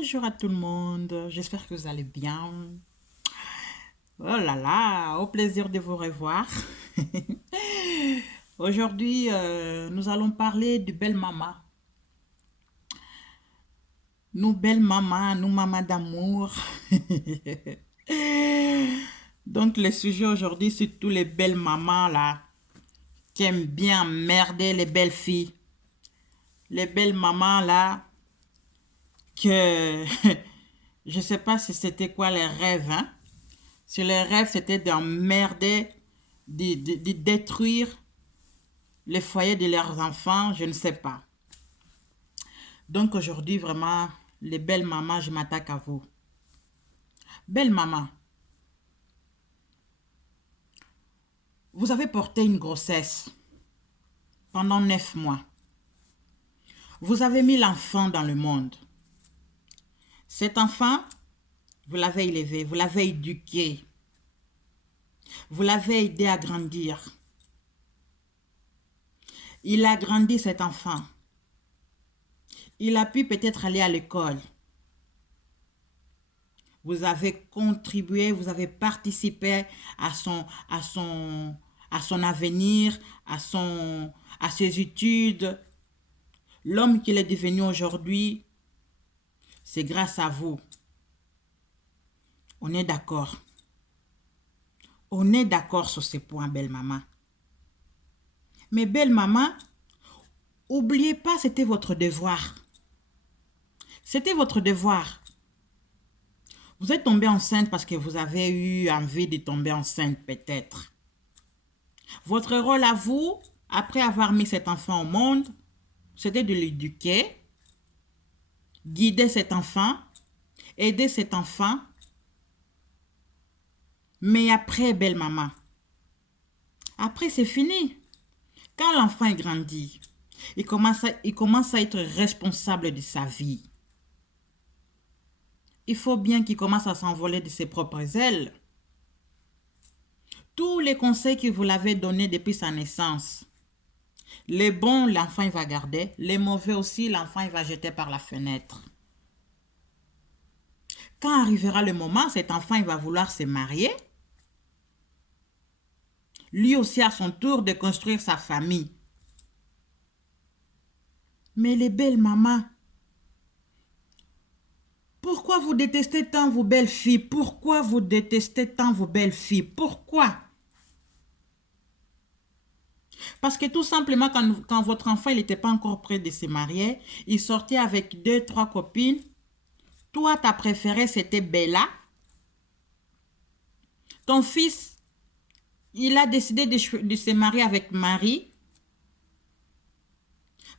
Bonjour à tout le monde, j'espère que vous allez bien. Oh là là, au plaisir de vous revoir. Aujourd'hui, nous allons parler du belle maman. Nous belles mamans, nous mamans d'amour. Donc le sujet aujourd'hui, c'est tous les belles mamans là qui aiment bien emmerder les belles filles. Les belles mamans là que je sais pas si c'était quoi les rêves, hein. Si les rêves c'était d'emmerder, de détruire les foyers de leurs enfants, je ne sais pas. Donc aujourd'hui, vraiment, les belles mamans, je m'attaque à vous. Belle maman, vous avez porté une grossesse pendant 9 mois. Vous avez mis l'enfant dans le monde. Cet enfant, vous l'avez élevé, vous l'avez éduqué, vous l'avez aidé à grandir. Il a grandi cet enfant. Il a pu peut-être aller à l'école. Vous avez contribué, vous avez participé à son avenir, à ses études. L'homme qu'il est devenu aujourd'hui, c'est grâce à vous. On est d'accord. On est d'accord sur ces points, belle maman. Mais belle maman, oubliez pas, c'était votre devoir. C'était votre devoir. Vous êtes tombée enceinte parce que vous avez eu envie de tomber enceinte, peut-être. Votre rôle à vous, après avoir mis cet enfant au monde, c'était de l'éduquer, guider cet enfant, aider cet enfant. Mais après, belle maman, après c'est fini. Quand l'enfant est grandi, il commence à être responsable de sa vie. Il faut bien qu'il commence à s'envoler de ses propres ailes. Tous les conseils que vous l'avez donnés depuis sa naissance, les bons, l'enfant il va garder, les mauvais aussi, l'enfant il va jeter par la fenêtre. Quand arrivera le moment, cet enfant il va vouloir se marier. Lui aussi à son tour de construire sa famille. Mais les belles mamans, pourquoi vous détestez tant vos belles filles? Pourquoi vous détestez tant vos belles filles? Pourquoi? Parce que tout simplement, quand votre enfant n'était pas encore prêt de se marier, il sortait avec 2, 3 copines. Toi, ta préférée, c'était Bella. Ton fils, il a décidé de se marier avec Marie.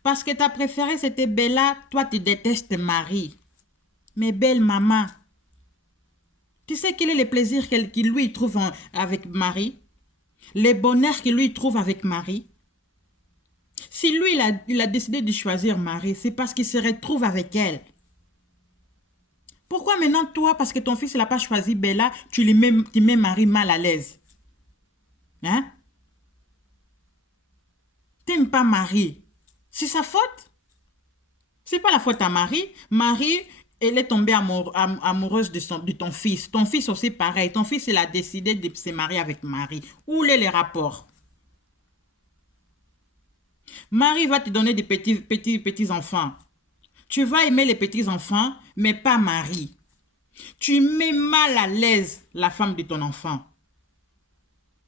Parce que ta préférée, c'était Bella. Toi, tu détestes Marie. Mais belle maman, tu sais quel est le plaisir qu'il lui trouve avec Marie? Le bonheur qu'il lui trouve avec Marie? Si lui, il a décidé de choisir Marie, c'est parce qu'il se retrouve avec elle. Pourquoi maintenant, toi, parce que ton fils n'a pas choisi Bella, tu mets Marie mal à l'aise? Hein? T'aimes pas Marie? C'est sa faute? C'est pas la faute à Marie. Marie, elle est tombée amoureuse de ton fils. Ton fils aussi pareil. Ton fils, il a décidé de se marier avec Marie. Où est les rapports? Marie va te donner des petits enfants. Tu vas aimer les petits enfants, mais pas Marie. Tu mets mal à l'aise la femme de ton enfant.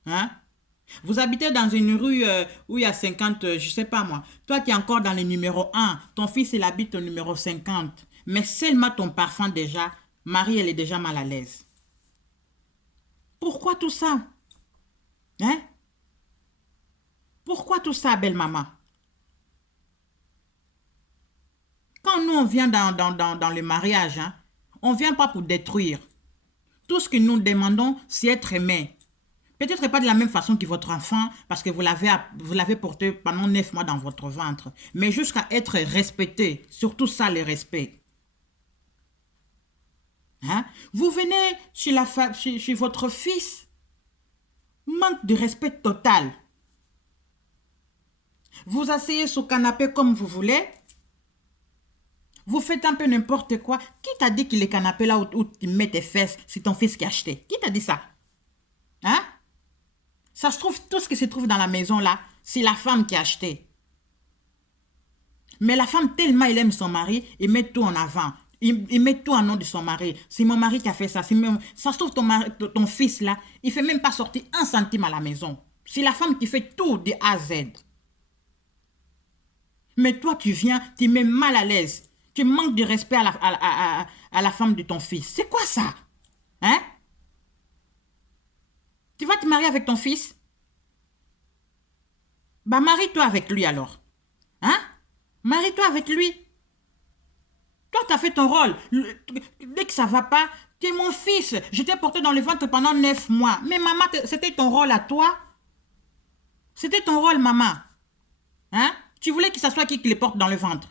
Hein? Vous habitez dans une rue où il y a 50, je sais pas moi. Toi, tu es encore dans le numéro 1. Ton fils, il habite au numéro 50. Mais seulement ton parfum déjà, Marie, elle est déjà mal à l'aise. Pourquoi tout ça? Hein? Pourquoi tout ça, belle maman? Quand nous, on vient dans le mariage, hein, on ne vient pas pour détruire. Tout ce que nous demandons, c'est être aimé. Peut-être pas de la même façon que votre enfant, parce que vous l'avez porté pendant 9 mois dans votre ventre, mais jusqu'à être respecté. Surtout ça, le respect. Hein? Vous venez chez votre fils, manque de respect total. Vous asseyez sur le canapé comme vous voulez. Vous faites un peu n'importe quoi. Qui t'a dit que les canapés là où tu mets tes fesses, c'est ton fils qui a acheté? Qui t'a dit ça? Hein? Ça se trouve, tout ce qui se trouve dans la maison là, c'est la femme qui a acheté. Mais la femme, tellement elle aime son mari, il met tout en avant. Il met tout en nom de son mari. C'est mon mari qui a fait ça. Ça se trouve, ton fils là, il fait même pas sortir un centime à la maison. C'est la femme qui fait tout de A à Z. Mais toi, tu viens, tu mets mal à l'aise. Tu manques de respect à la femme de ton fils. C'est quoi ça? Hein? Tu vas te marier avec ton fils? Bah, marie-toi avec lui alors. Hein? Marie-toi avec lui. Toi, tu as fait ton rôle. Dès que ça va pas, tu es mon fils. Je t'ai porté dans le ventre pendant 9 mois. Mais maman, c'était ton rôle à toi. C'était ton rôle, maman. Hein? Tu voulais que ce soit qui les porte dans le ventre.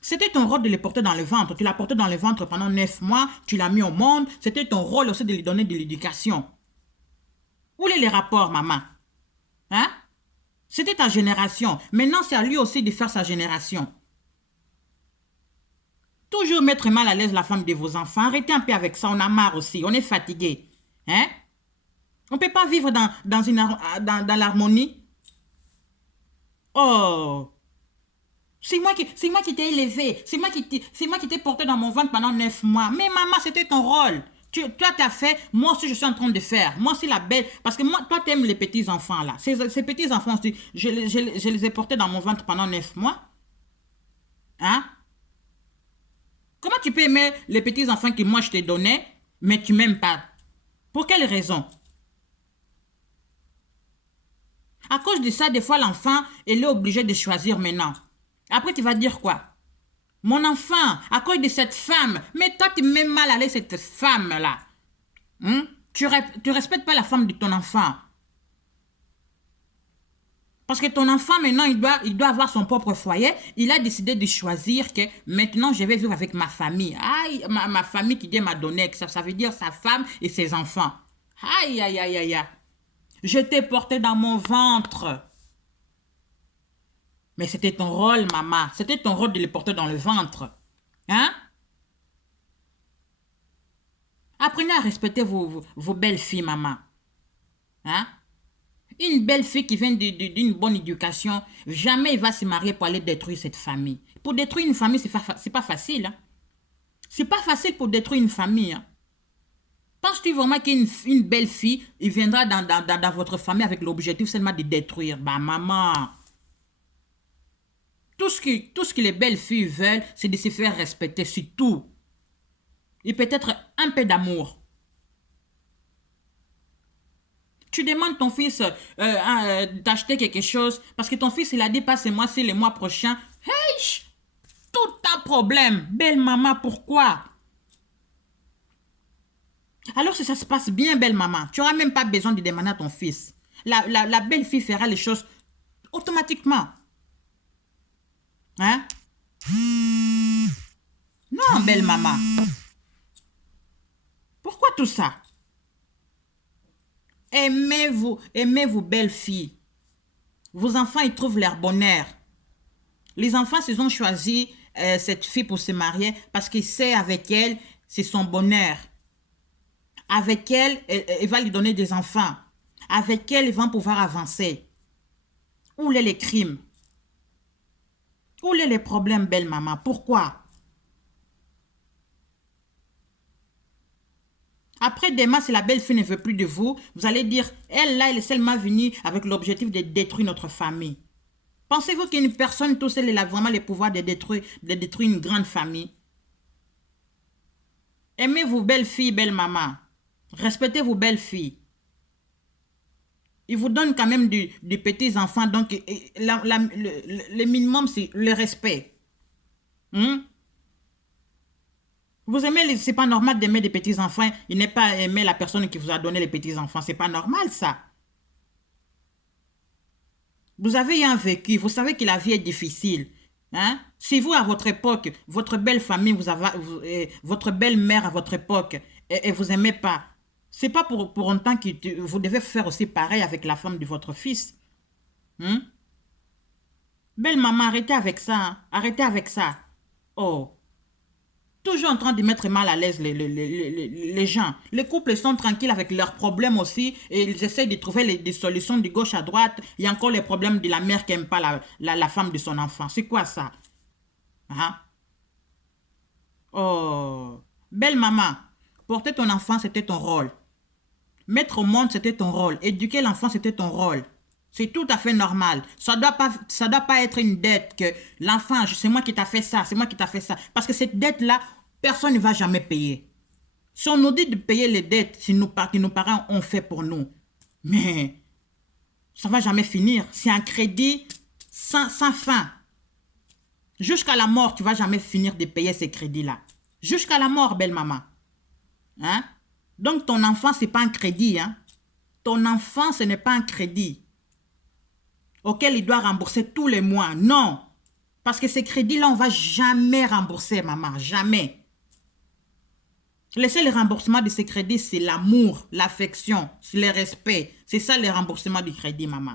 C'était ton rôle de les porter dans le ventre. Tu l'as porté dans le ventre pendant 9 mois. Tu l'as mis au monde. C'était ton rôle aussi de lui donner de l'éducation. Où est les rapports, maman? Hein? C'était ta génération. Maintenant, c'est à lui aussi de faire sa génération. Toujours mettre mal à l'aise la femme de vos enfants. Arrêtez un peu avec ça. On a marre aussi. On est fatigué. Hein? On ne peut pas vivre dans l'harmonie. Oh! C'est moi qui t'ai élevé. C'est moi qui t'ai porté dans mon ventre pendant 9 mois. Mais maman, c'était ton rôle. Toi, tu as fait. Moi aussi, je suis en train de faire. Moi, c'est la belle. Parce que moi, toi, tu aimes les petits-enfants, là. Ces petits-enfants, je les ai portés dans mon ventre pendant 9 mois. Hein? Comment tu peux aimer les petits-enfants que moi, je t'ai donnés, mais tu m'aimes pas? Pour quelle raison? À cause de ça, des fois, l'enfant, il est obligé de choisir maintenant. Après, tu vas dire quoi? Mon enfant, à cause de cette femme. Mais toi, tu mets mal à l'aise cette femme-là. Hein? Tu respectes pas la femme de ton enfant. Parce que ton enfant, maintenant, il doit avoir son propre foyer. Il a décidé de choisir que maintenant, je vais vivre avec ma famille. Aïe, ma famille qui Dieu m'a donné. Ça veut dire sa femme et ses enfants. Aïe, aïe, aïe, aïe, aïe. Je t'ai porté dans mon ventre. Mais c'était ton rôle, maman. C'était ton rôle de les porter dans le ventre. Hein? Apprenez à respecter vos belles filles, maman. Hein? Une belle fille qui vient d'une bonne éducation, jamais il va se marier pour aller détruire cette famille. Pour détruire une famille, c'est pas facile. Hein? C'est pas facile pour détruire une famille. Hein? Penses-tu vraiment qu'une belle fille, il viendra dans votre famille avec l'objectif seulement de détruire? Bah, maman. Tout ce que les belles filles veulent, c'est de se faire respecter, c'est tout. Et peut-être un peu d'amour. Tu demandes ton fils d'acheter quelque chose parce que ton fils, il a dit pas ce mois, c'est le mois prochain. Hey, tout un problème. Belle maman, pourquoi? Alors si ça se passe bien, belle maman, tu n'auras même pas besoin de demander à ton fils. La belle fille fera les choses automatiquement. Hein? Non, belle maman. Pourquoi tout ça? Aimez-vous, belle fille. Vos enfants, ils trouvent leur bonheur. Les enfants se sont choisi cette fille pour se marier parce qu'ils savent avec elle, c'est son bonheur. Avec elle, elle va lui donner des enfants. Avec elle, ils vont pouvoir avancer. Où est les crimes? Où est les problèmes, belle maman? Pourquoi? Après demain, si la belle-fille ne veut plus de vous, vous allez dire, elle là, elle est seulement venue avec l'objectif de détruire notre famille. Pensez-vous qu'une personne tout seule, elle a vraiment le pouvoir de détruire une grande famille? Aimez vos belles filles, belle maman. Respectez vos belles filles. Ils vous donnent quand même des petits enfants, donc le minimum, c'est le respect. Hein? Vous aimez, c'est pas normal d'aimer des petits enfants et ne pas aimer la personne qui vous a donné les petits enfants. C'est pas normal, ça. Vous avez eu un vécu, vous savez que la vie est difficile. Hein? Si vous, à votre époque, votre belle famille, votre belle-mère à votre époque, et vous aimez pas, c'est pas pour autant que vous devez faire aussi pareil avec la femme de votre fils. Hein? Belle maman, arrêtez avec ça. Hein? Arrêtez avec ça. Oh, toujours en train de mettre mal à l'aise les gens. Les couples sont tranquilles avec leurs problèmes aussi et ils essaient de trouver des solutions de gauche à droite. Il y a encore les problèmes de la mère qui n'aime pas la femme de son enfant. C'est quoi ça? Hein? Oh, belle maman, porter ton enfant, c'était ton rôle. Mettre au monde, c'était ton rôle. Éduquer l'enfant, c'était ton rôle. C'est tout à fait normal. Ça doit pas être une dette que l'enfant, c'est moi qui t'a fait ça, c'est moi qui t'a fait ça. Parce que cette dette-là, personne ne va jamais payer. Si on nous dit de payer les dettes que nos parents ont fait pour nous, mais ça va jamais finir. C'est un crédit sans fin. Jusqu'à la mort, tu vas jamais finir de payer ces crédits-là. Jusqu'à la mort, belle maman. Hein? Donc, ton enfant, ce n'est pas un crédit. Hein? Ton enfant, ce n'est pas un crédit auquel il doit rembourser tous les mois. Non. Parce que ces crédits-là, on ne va jamais rembourser, maman. Jamais. Le seul remboursement de ces crédits, c'est l'amour, l'affection, c'est le respect. C'est ça le remboursement du crédit, maman.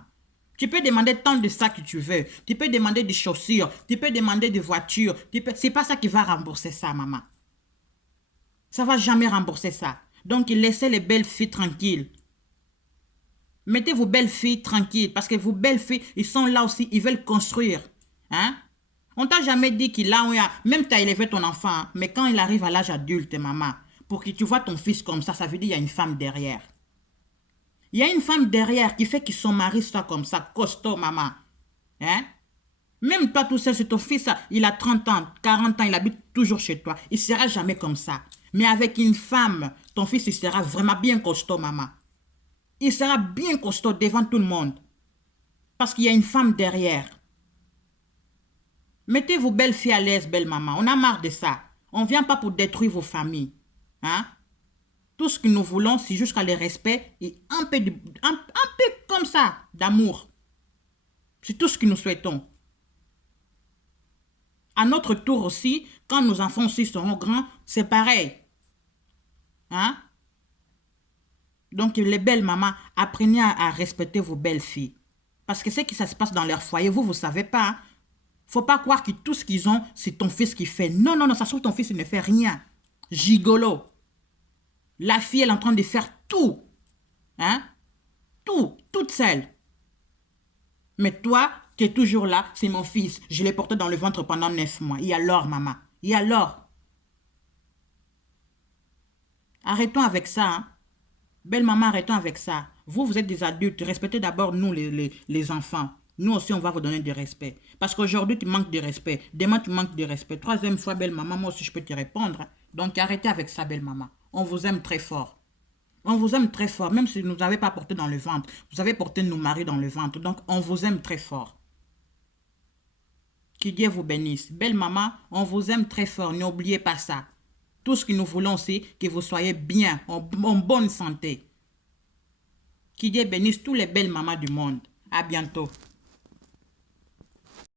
Tu peux demander tant de ça que tu veux. Tu peux demander des chaussures. Tu peux demander des voitures. C'est pas ça qui va rembourser ça, maman. Ça ne va jamais rembourser ça. Donc, laissez les belles filles tranquilles. Mettez vos belles filles tranquilles. Parce que vos belles filles, ils sont là aussi. Ils veulent construire. Hein? On t'a jamais dit qu'il a... Même tu as élevé ton enfant. Hein, mais quand il arrive à l'âge adulte, maman, pour que tu vois ton fils comme ça veut dire qu'il y a une femme derrière. Il y a une femme derrière qui fait que son mari soit comme ça, costaud, maman. Hein? Même toi tout seul, c'est ton fils, il a 30 ans, 40 ans, il habite toujours chez toi. Il ne sera jamais comme ça. Mais avec une femme, ton fils, il sera vraiment bien costaud, maman. Il sera bien costaud devant tout le monde. Parce qu'il y a une femme derrière. Mettez vos belles filles à l'aise, belle maman. On a marre de ça. On ne vient pas pour détruire vos familles. Hein? Tout ce que nous voulons, c'est jusqu'à le respect et un peu comme ça, d'amour. C'est tout ce que nous souhaitons. À notre tour aussi, quand nos enfants aussi seront grands, c'est pareil. Hein? Donc, les belles mamans, apprenez à respecter vos belles filles. Parce que c'est que ça se passe dans leur foyer, vous ne savez pas. Hein? Faut pas croire que tout ce qu'ils ont, c'est ton fils qui fait. Non, non, non, ça se trouve ton fils, il ne fait rien. Gigolo. La fille, elle est en train de faire tout. Hein? Tout, toute seule. Mais toi, tu es toujours là, c'est mon fils. Je l'ai porté dans le ventre pendant 9 mois. Et alors, maman? Et alors? Arrêtons avec ça. Hein? Belle maman, arrêtons avec ça. Vous, vous êtes des adultes. Respectez d'abord nous, les enfants. Nous aussi, on va vous donner du respect. Parce qu'aujourd'hui, tu manques de respect. Demain, tu manques de respect. Troisième fois, belle maman, moi aussi, je peux te répondre. Donc, arrêtez avec ça, belle maman. On vous aime très fort. On vous aime très fort. Même si vous ne nous avez pas porté dans le ventre. Vous avez porté nos maris dans le ventre. Donc, on vous aime très fort. Que Dieu vous bénisse. Belle maman, on vous aime très fort. N'oubliez pas ça. Tout ce que nous voulons, c'est que vous soyez bien, en bonne santé. Que Dieu bénisse toutes les belles mamans du monde. À bientôt.